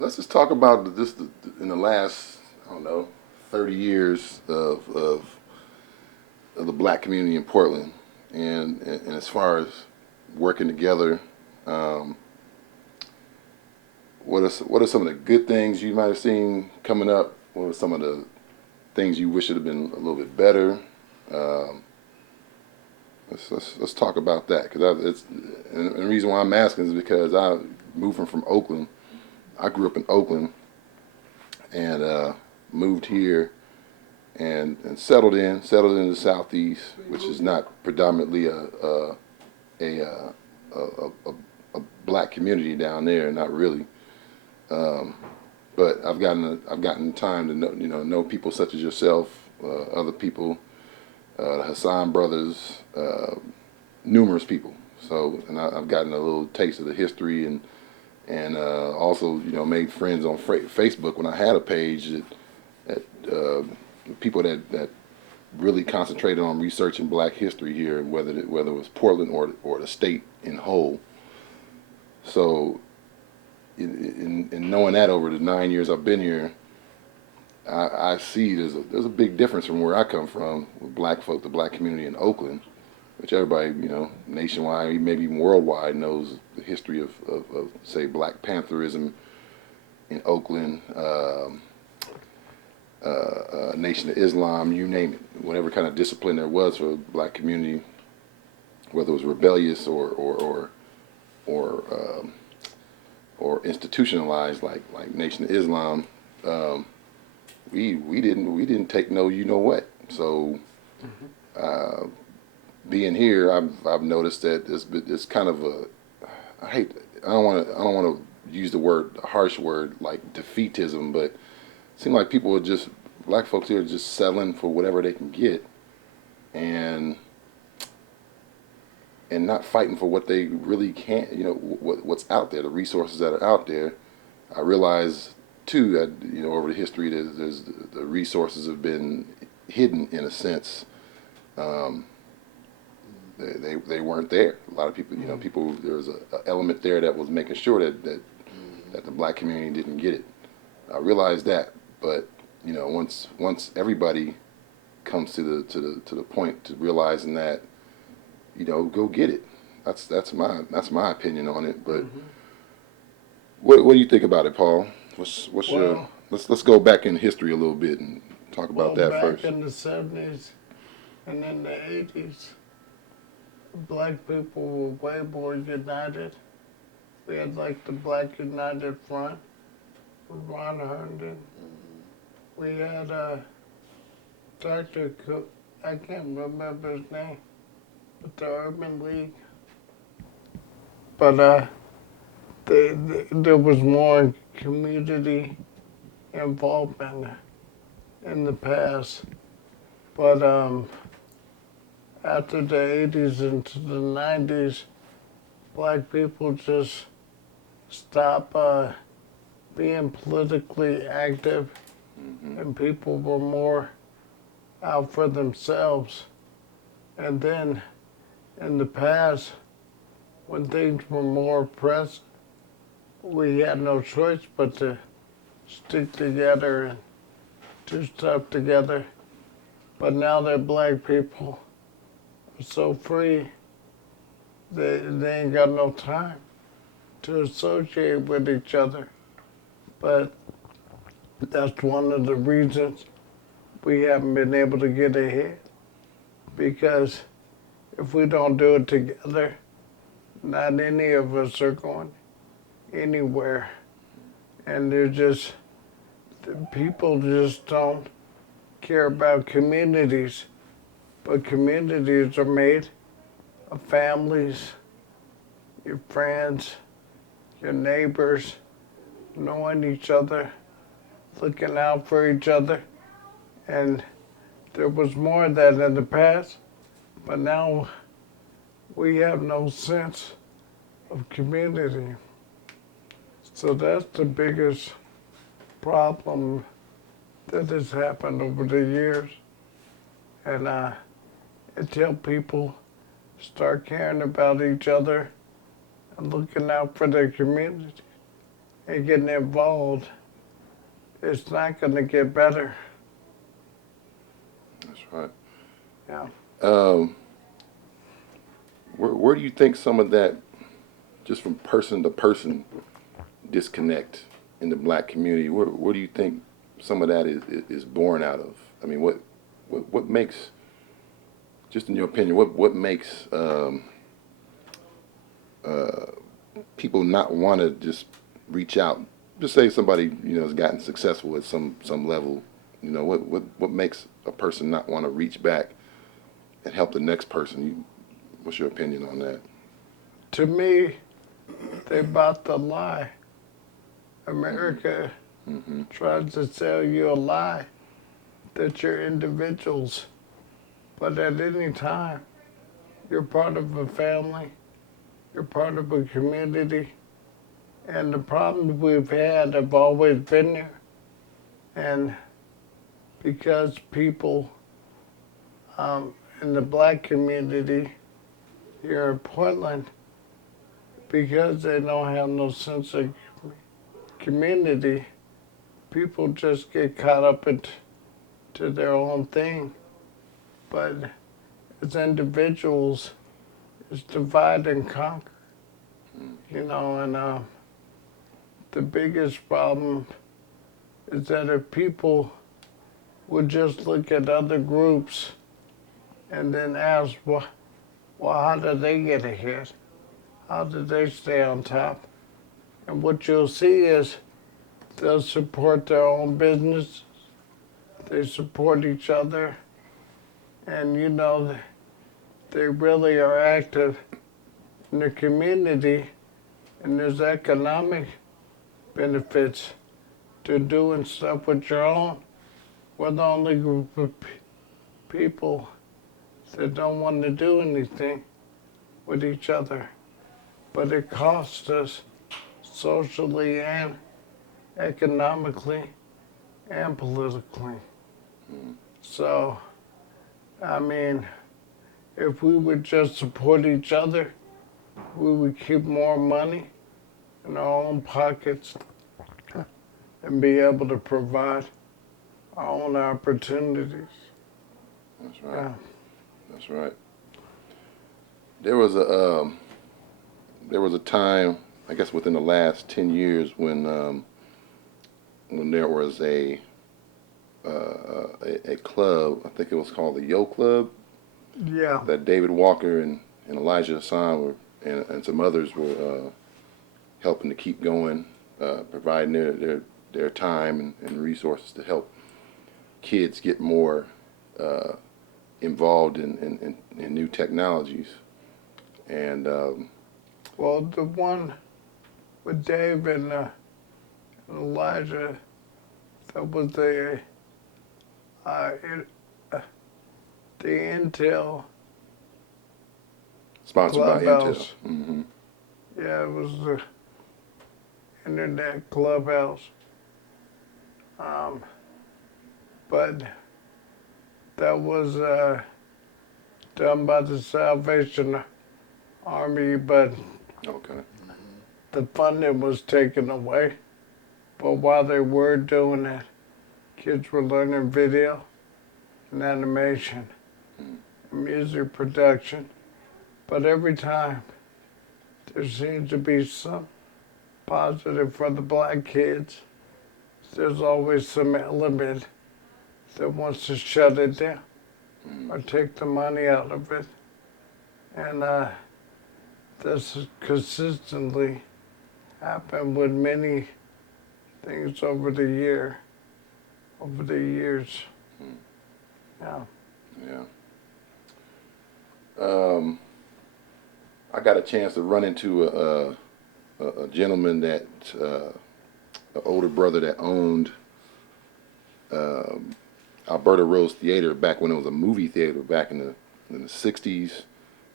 let's just talk about just in the last, I don't know, 30 years of the black community in Portland, and as far as working together, um, what are some of the good things you might have seen coming up? What are some of the things you wish would have been a little bit better? Um, let's talk about that because it's and the reason why I'm asking is because I moving from Oakland. I grew up in Oakland and moved here and settled in the southeast, which is not predominantly a, uh, a black community down there, not really. Um, but I've gotten time to know people such as yourself, other people, the Hassan brothers, numerous people. So I've gotten a little taste of the history and also made friends on Facebook when I had a page that people that really concentrated on researching Black history here, whether it was Portland or the state in whole. So, in knowing that over the 9 years I've been here, I see there's a big difference from where I come from with Black folk, the Black community in Oakland, which everybody nationwide, maybe even worldwide, knows the history of say Black Pantherism in Oakland. Nation of Islam, you name it, whatever kind of discipline there was for the black community, whether it was rebellious or or institutionalized like Nation of Islam, um, we didn't take no what. So uh, being here, I've noticed that it's kind of a I don't want to use the word a harsh word like defeatism, but it seems like people are just black folks here are just settling for whatever they can get and not fighting for what they really can't, what's out there, the resources that are out there. I realize too that over the history there's the resources have been hidden in a sense. Um, they weren't there. A lot of people, people there was a element there that was making sure that the black community didn't get it. I realized that, but once everybody comes to the point to realizing that, go get it. That's my opinion on it. But Mm-hmm. what do you think about it, Paul? What's your Well, let's go back in history a little bit and talk about that back first. in the 70s and in the 80s, black people were way more united. We had like the Black United Front with Ron Herndon. We had Dr. Cook, I can't remember his name, but the Urban League. But there was more community involvement in the past. But after the 80s into the 90s, black people just stopped being politically active Hmm. and people were more out for themselves. And then in the past, when things were more pressed, we had no choice but to stick together and do stuff together. But now that black people are so free, they ain't got no time to associate with each other. But that's one of the reasons we haven't been able to get ahead. Because if we don't do it together, not any of us are going anywhere. And people just don't care about communities. But communities are made of families, your friends, your neighbors, knowing each other, looking out for each other. And there was more of that in the past, but now we have no sense of community. So that's the biggest problem that has happened over the years. And until people start caring about each other and looking out for their community and getting involved, it's not going to get better. That's right. Yeah. Where do you think some of that, just from person to person, disconnect in the black community? Where do you think some of that is born out of? I mean, what makes, just in your opinion, what makes people not want to just reach out? Just say somebody has gotten successful at some level. What makes a person not want to reach back and help the next person? What's your opinion on that? To me, they bought the lie. America tries to sell you a lie that you're individuals, but at any time, you're part of a family, you're part of a community, and the problems we've had have always been there. And because people in the black community here in Portland, because they don't have no sense of community, people just get caught up into their own thing. But as individuals, it's divide and conquer, and the biggest problem is that if people would just look at other groups and then ask, well, how did they get ahead? How did they stay on top? And what you'll see is they'll support their own business, they support each other, and they really are active in the community, and there's economic benefits to doing stuff with your own. We're the only group of people that don't want to do anything with each other. But it costs us socially and economically and politically. So, I mean, if we would just support each other, we would keep more money in our own pockets and be able to provide our own opportunities. That's right. Yeah. That's right. There was a time, I guess within the last 10 years, when there was a club, I think it was called the Yo Club, Yeah. that David Walker and Elijah Hassan and some others were helping to keep going, providing their time and resources to help kids get more involved in new technologies. And Well, the one with Dave and Elijah, that was the Intel sponsored by Intel. Clubhouse. Mm-hmm. Yeah, it was the Internet Clubhouse. But that was done by the Salvation Army, but Okay. the funding was taken away. But while they were doing it, kids were learning video and animation, music production. But every time there seems to be some positive for the black kids, there's always some element that wants to shut it down or take the money out of it. And this has consistently happened with many things over the years. Yeah. Yeah. I got a chance to run into a gentleman that, an older brother that owned Alberta Rose Theater back when it was a movie theater back in the 60s.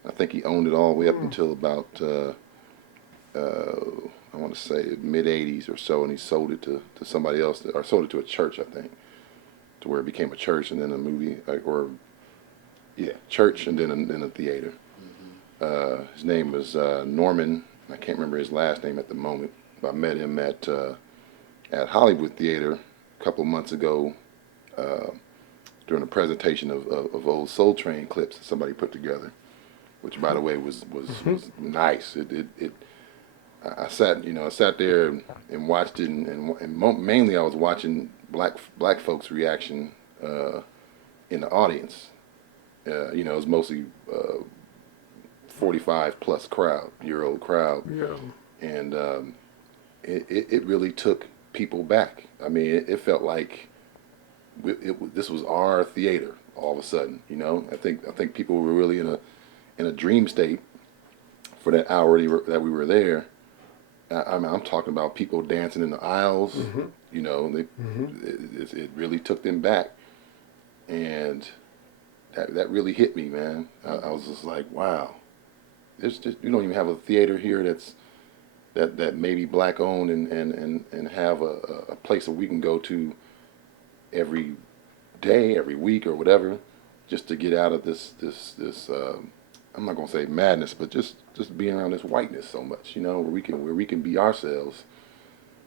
I think he owned it all the way up until about, I want to say mid 80s or so, and he sold it to somebody else, or sold it to a church, I think, to where it became a church and then a movie, church and then a theater. His name was Norman. I can't remember his last name at the moment, I met him at Hollywood Theater a couple of months ago during a presentation of old Soul Train clips that somebody put together, which, by the way, was nice. I sat there and watched it, and mainly I was watching black folks' reaction in the audience. It was mostly 45 plus year old crowd, Yeah. and it really took people back. I mean, it felt like this was our theater all of a sudden. I think people were really in a dream state for that hour that we were there. I'm talking about people dancing in the aisles. It really took them back, and that really hit me, man. I was just like, wow, you don't even have a theater here that may be black owned and have a place that we can go to every day, every week, or whatever, just to get out of this I'm not gonna say madness, but just being around this whiteness so much, where we can be ourselves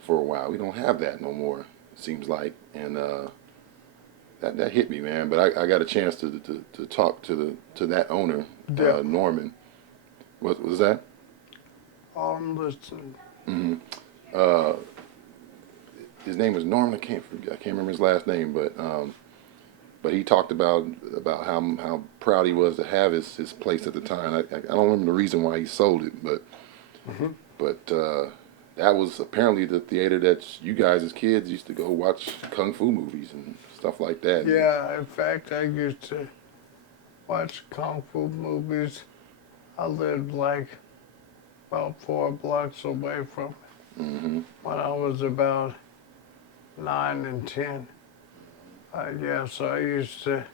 for a while. We don't have that no more, it seems like, and that hit me, man. But I got a chance to talk to that owner, Yeah. Norman. What was that? I'm listening. Mm-hmm. His name was Norman. I can't remember his last name, but he talked about how proud he was to have his place at the time. I don't remember the reason why he sold it, but that was apparently the theater that you guys as kids used to go watch kung fu movies and stuff like that. Yeah, in fact, I used to watch kung fu movies. I lived like about 4 blocks away from it. Mm-hmm. When I was about 9 and 10. So I used to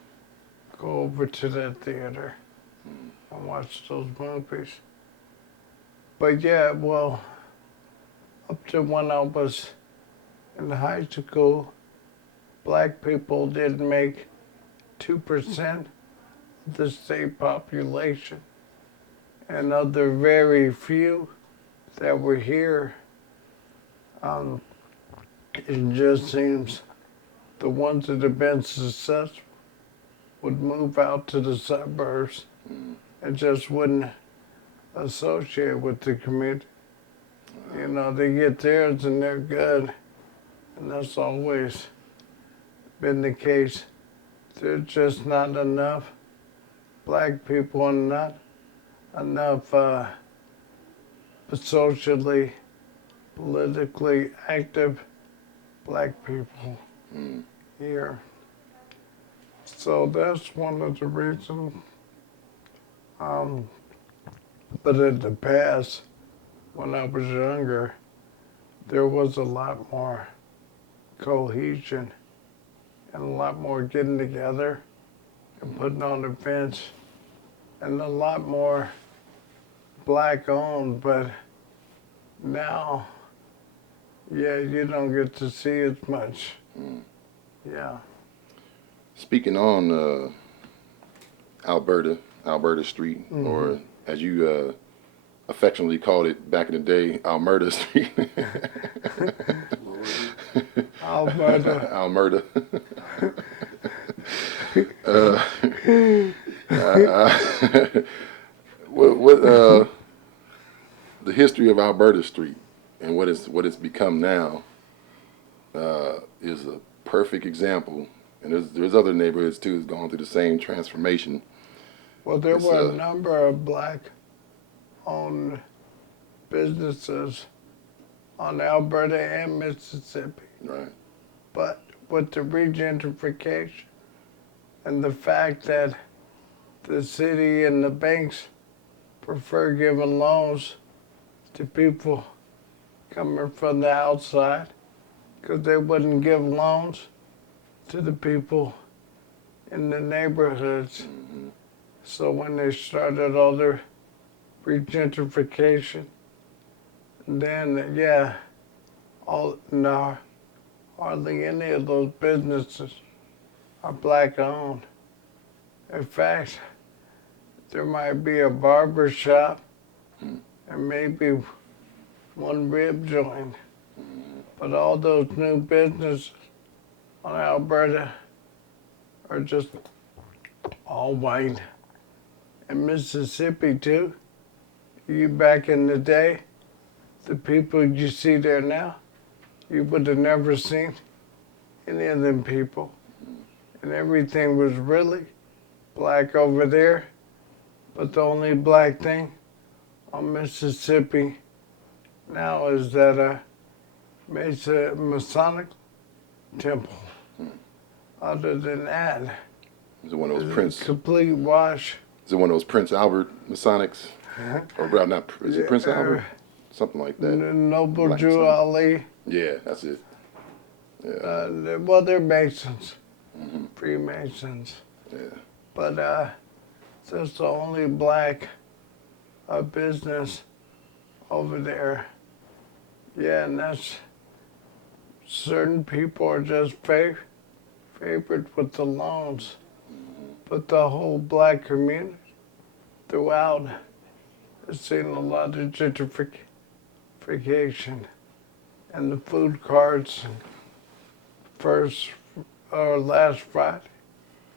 go over to that theater and watch those movies. But yeah, well, up to when I was in high school, black people didn't make 2% of the state population. And of the very few that were here, it just seems the ones that have been successful would move out to the suburbs and just wouldn't associate with the community. They get theirs and they're good. And that's always been the case. There's just not enough black people and not enough socially, politically active black people here. So that's one of the reasons. But in the past, when I was younger, there was a lot more cohesion and a lot more getting together and putting on events and a lot more black owned, but now, you don't get to see as much. Yeah. Speaking on Alberta Street, or as you affectionately called it back in the day, Almerta Street. Alberta. Almerta. What the history of Alberta Street and what it's become now is a perfect example. And there's other neighborhoods too that's gone through the same transformation. Well, there were a number of black-owned businesses on Alberta and Mississippi. Right. But with the regentrification and the fact that the city and the banks prefer giving loans to people coming from the outside, because they wouldn't give loans to the people in the neighborhoods. So when they started all the regentrification, then hardly any of those businesses are black owned. In fact, there might be a barber shop and maybe one rib joint. But all those new businesses on Alberta are just all white. And Mississippi too. You back in the day, the people you see there now, you would have never seen any of them people. And everything was really black over there. But the only black thing on Mississippi now is that Mesa Masonic Temple. Other than that, Is it one of those it's a Prince? complete wash. Is it one of those Prince Albert Masonics? Or well, not? Is it Prince Yeah, Albert? Something like that. Noble Black Jew Masonic. Ali. Yeah, that's it. Yeah. Well, they're Masons, Freemasons. Yeah. But that's the only black business over there. Yeah, and that's certain people are just favored with the loans. But the whole black community throughout has seen a lot of gentrification. And the food carts first or last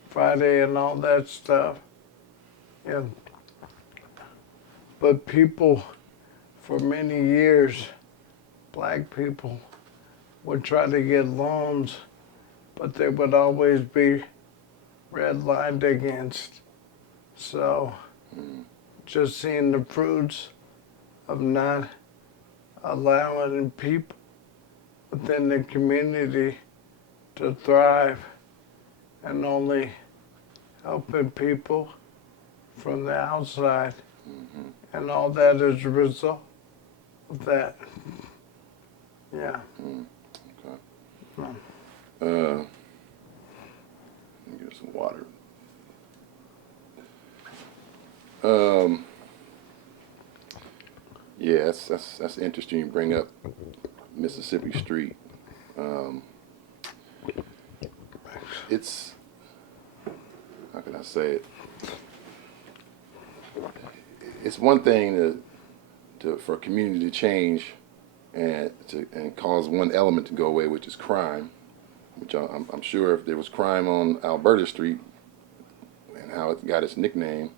Friday and all that stuff. Yeah. But people, for many years, black people would try to get loans, but they would always be redlined against. So, just seeing the fruits of not allowing people within the community to thrive and only helping people from the outside. And all that is a result of that. Yeah. Let me get some water. Yeah, that's interesting. You bring up Mississippi Street. It's, how can I say it? It's one thing for a community to change and cause one element to go away, which is crime. Which I'm sure if there was crime on Alberta Street and how it got its nickname,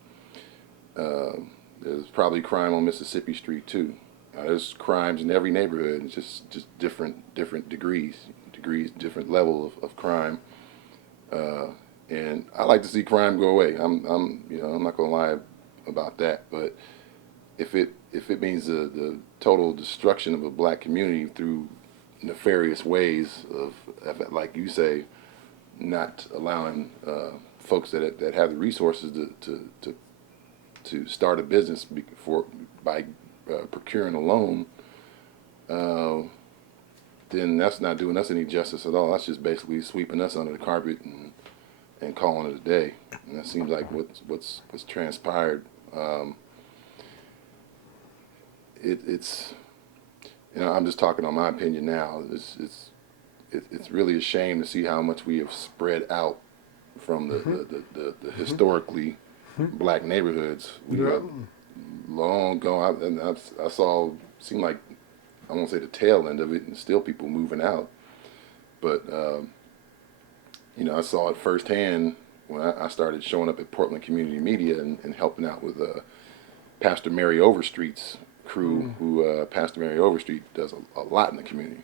there's probably crime on Mississippi Street too. There's crimes in every neighborhood. It's just different degrees, different level of crime. And I like to see crime go away. I'm not gonna lie about that. But if it means the total destruction of a black community through nefarious ways of, like you say, not allowing folks that have the resources to start a business by procuring a loan, then that's not doing us any justice at all. That's just basically sweeping us under the carpet and calling it a day. And that seems like what's transpired. It's I'm just talking on my opinion now. It's really a shame to see how much we have spread out from the historically black neighborhoods. We have long ago, and I saw, seemed like, I won't say the tail end of it, and still people moving out. But, I saw it firsthand when I started showing up at Portland Community Media and helping out with Pastor Mary Overstreet's crew, who Pastor Mary Overstreet does a lot in the community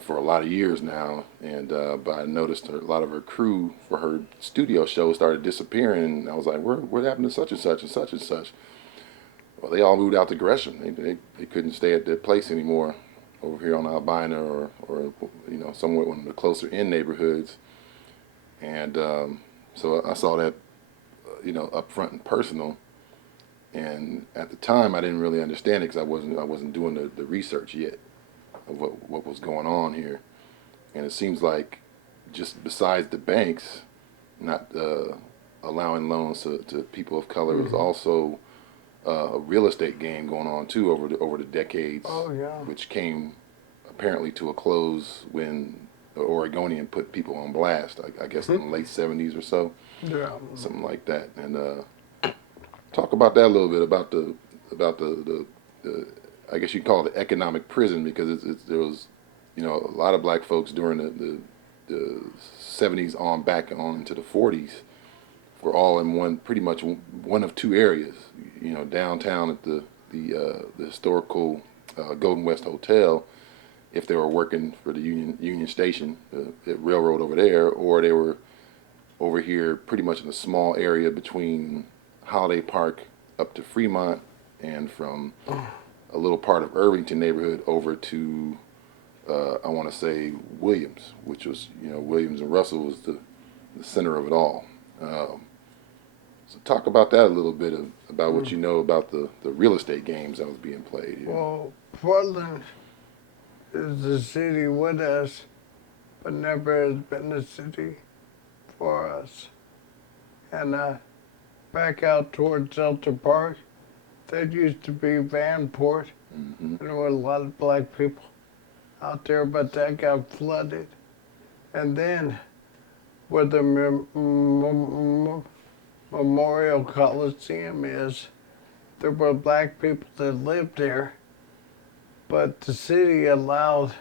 for a lot of years now. And but I noticed a lot of her crew for her studio show started disappearing. And I was like, what happened to such and such and such and such? Well, they all moved out to Gresham. They couldn't stay at their place anymore over here on Albina or somewhere one of the closer in neighborhoods. And so I saw that up front and personal. And at the time, I didn't really understand it because I wasn't doing the research yet of what was going on here. And it seems like just besides the banks not allowing loans to people of color, is also a real estate game going on too over the decades. Oh, yeah. Which came apparently to a close when the Oregonian put people on blast. I guess in the late '70s or so. Yeah. Something like that. And talk about that a little bit about the I guess you call it the economic prison, because there was, you know, a lot of black folks during the 70s on back on into the 40s were all in one, pretty much one of two areas. You know, downtown at the historical Golden West Hotel, if they were working for the Union Station, the railroad over there, or they were over here pretty much in a small area between Holiday Park up to Fremont, and from a little part of Irvington neighborhood over to I want to say Williams, which was, you know, Williams and Russell was the center of it all. So talk about that a little bit, about what you know about the real estate games that was being played. You know? Well, Portland is the city with us, but never has been a city for us. And back out towards Delta Park, that used to be Vanport. Mm-hmm. There were a lot of black people out there, but that got flooded. And then where the Memorial Coliseum is, there were black people that lived there, but the city allowed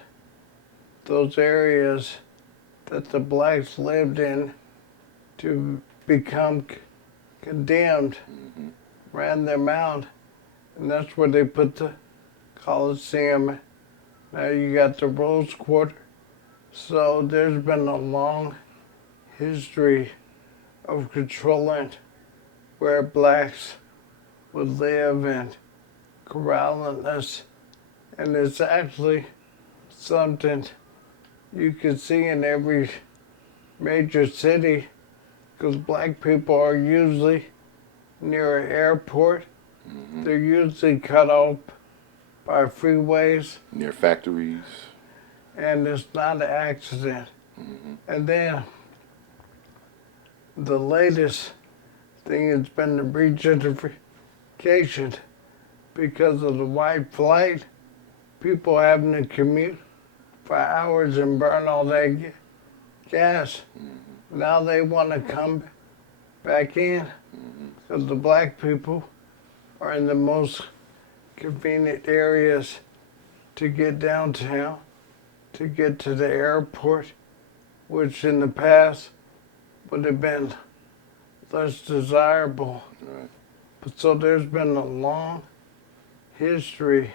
those areas that the blacks lived in to become condemned, Mm-hmm. ran them out, and that's where they put the Coliseum. Now you got the Rose Quarter. So there's been a long history of controlling where blacks would live and corralling us. And it's actually something you can see in every major city, because black people are usually near an airport. Mm-hmm. They're usually cut off by freeways, Near factories. and it's not an accident. Mm-hmm. And then the latest thing has been the gentrification. Because of the white flight, people having to commute for hours and burn all that gas. Mm-hmm. Now they want to come back in, because the black people are in the most convenient areas to get downtown, to get to the airport, which in the past would have been less desirable. Right. But so there's been a long history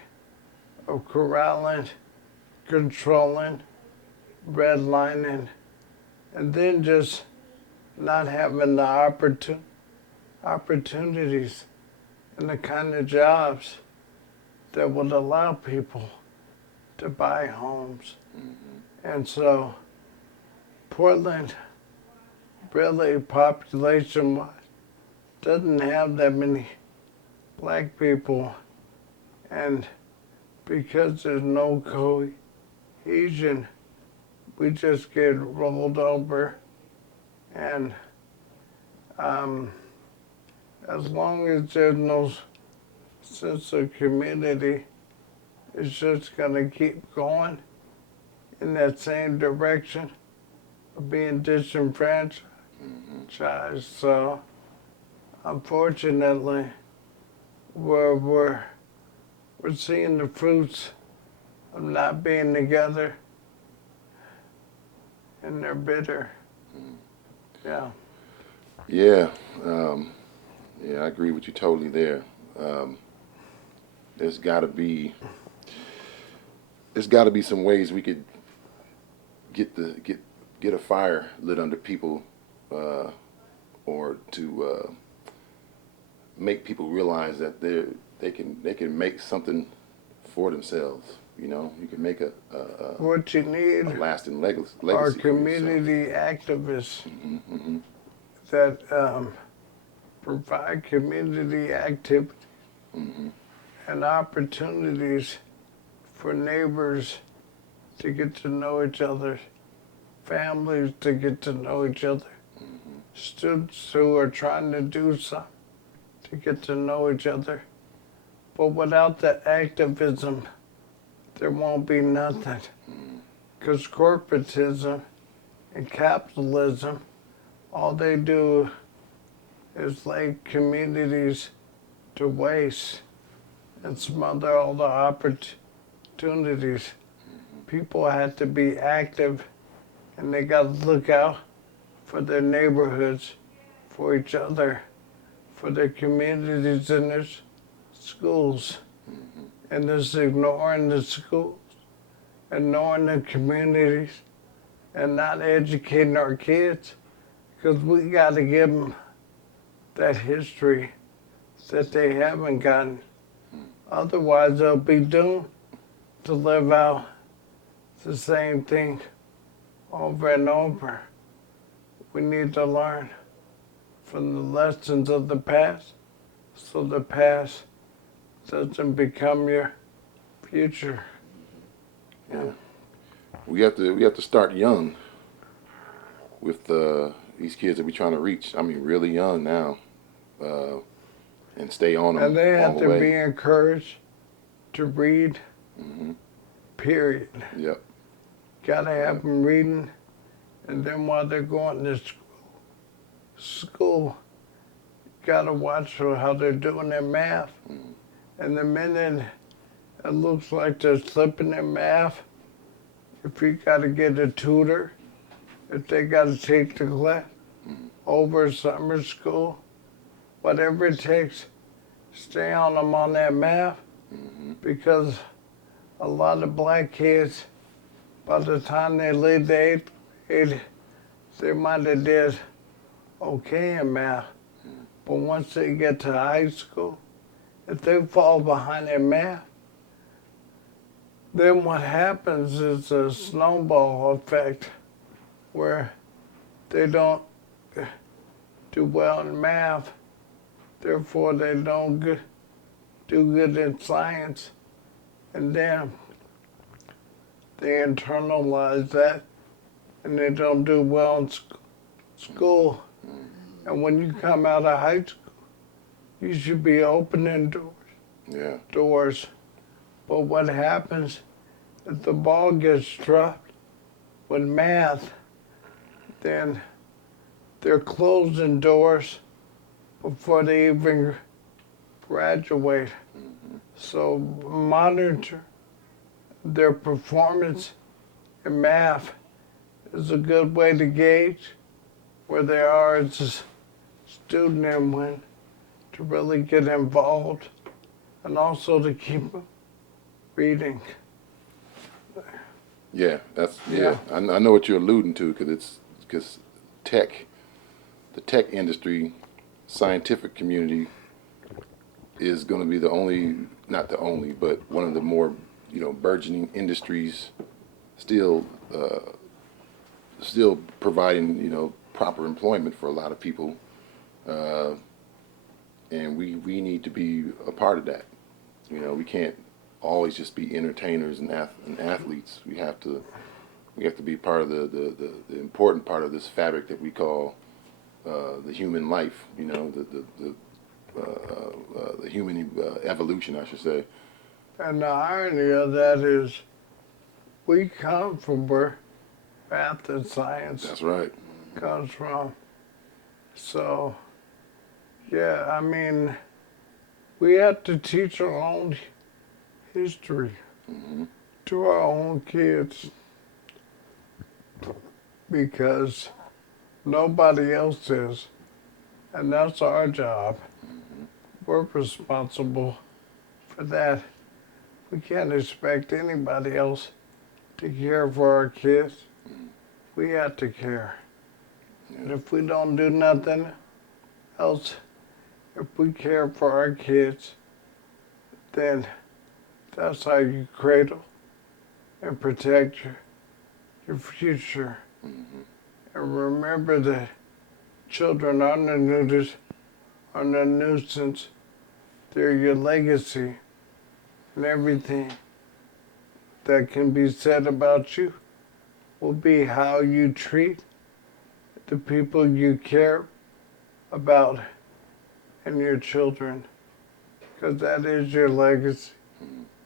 of corralling, controlling, redlining, and then just not having the opportunities and the kind of jobs that would allow people to buy homes. Mm-hmm. And so Portland, really population-wise, doesn't have that many black people. And because there's no cohesion, we just get rolled over. And as long as there's no sense of community, it's just going to keep going in that same direction of being disenfranchised. Mm-hmm. So, unfortunately, we're seeing the fruits of not being together, and they're bitter. Yeah. Yeah, yeah, I agree with you totally there. There's got to be some ways we could get a fire lit under people, or to make people realize that they can make something for themselves. You know, you can make a What you need lasting legacy. are For yourself. community activists Mm-hmm, mm-hmm. that provide community activity Mm-hmm. and opportunities for neighbors to get to know each other, families to get to know each other, Mm-hmm. students who are trying to do something to get to know each other. But without that activism, there won't be nothing. Because corporatism and capitalism, all they do is lay communities to waste. and smother all the opportunities. People have to be active, and they got to look out for their neighborhoods, for each other, for their communities and their schools. And just ignoring the schools, ignoring the communities, and not educating our kids, because we got to give them that history that they haven't gotten. Otherwise, they'll be doomed to live out the same thing over and over. We need to learn from the lessons of the past so the past doesn't become your future. Yeah. We have to start young with these kids that we're trying to reach. I mean, really young now, and stay on them And they all have the to way. be encouraged to read, period. Yep. Gotta have them reading, and then while they're going to school, gotta watch how they're doing their math. And the minute it looks like they're slipping in math, if you gotta get a tutor, if they gotta take the class over summer school, whatever it takes, stay on them on that math, because a lot of black kids, by the time they leave the eighth grade, they might have did okay in math. But once they get to high school, if they fall behind in math, then what happens is a snowball effect where they don't do well in math, therefore they don't do good in science, and then they internalize that and they don't do well in school. And when you come out of high school, you should be opening doors. But what happens if the ball gets dropped with math, then they're closing doors before they even graduate. So monitor their performance in math is a good way to gauge where they are as a student and when to really get involved, and also to keep them reading. Yeah, I know what you're alluding to, because the tech industry, scientific community is going to be not the only, but one of the more burgeoning industries, still providing proper employment for a lot of people, and we need to be a part of that. We can't always just be entertainers and athletes. We have to be part of the important part of this fabric that we call the human life. The human evolution, I should say. And the irony of that is we come from where math and science That's right. comes from. So, yeah, I mean, we have to teach our own history to our own kids, because nobody else is, and that's our job. We're responsible for that. We can't expect anybody else to care for our kids. We have to care. And if we don't do nothing else, if we care for our kids, then that's how you cradle and protect your future. And remember that children aren't a nuisance. They're your legacy, and everything that can be said about you will be how you treat the people you care about and your children, because that is your legacy.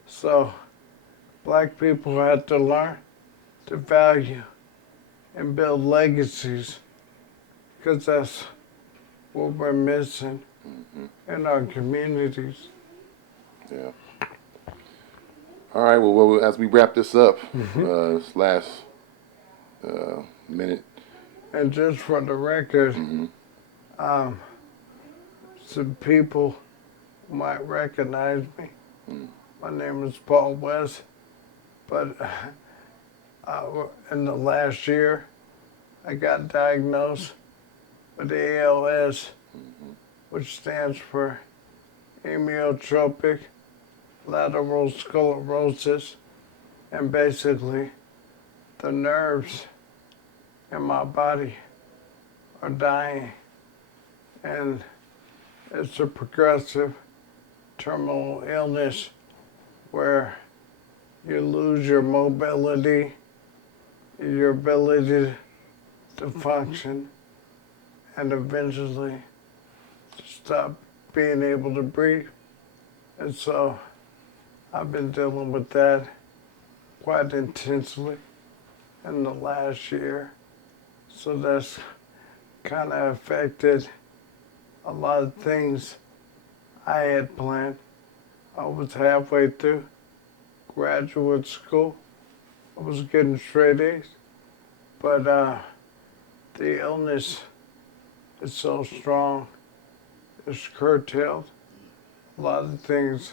So black people have to learn to value and build legacies, because that's what we're missing in our communities. Yeah. All right. Well, as we wrap this up, this last minute. And just for the record, um, some people might recognize me. My name is Paul West, but in the last year, I got diagnosed with ALS, which stands for amyotrophic lateral sclerosis, and basically the nerves in my body are dying, and it's a progressive terminal illness where you lose your mobility, your ability to function, and eventually stop being able to breathe. And so I've been dealing with that quite intensely in the last year. So that's kind of affected a lot of things I had planned. I was halfway through graduate school. I was getting straight A's, but the illness is so strong, it's curtailed a lot of things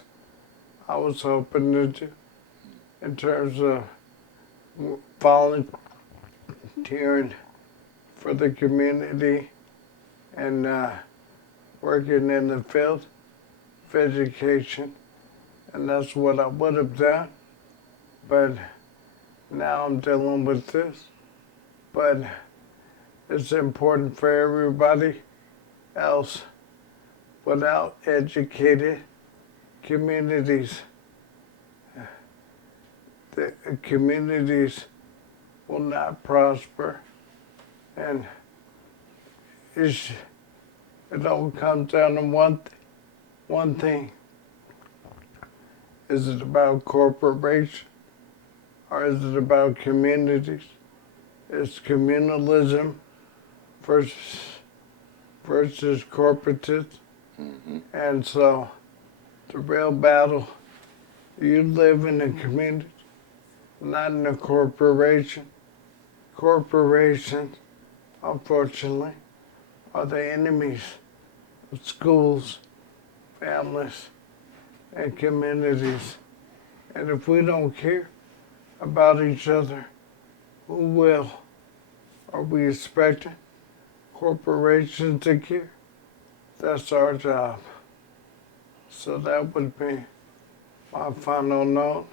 I was hoping to do in terms of volunteering for the community and working in the field of education. And that's what I would have done. But now I'm dealing with this. But it's important for everybody else. Without educated communities, the communities will not prosper. And it all comes down to one thing. Is it about corporation or is it about communities? It's communalism versus corporatism. And so the real battle, you live in a community, not in a corporation. Corporations, unfortunately, are the enemies of schools, families, and communities. And if we don't care about each other, who will? Are we expecting corporations to care? That's our job. So that would be my final note.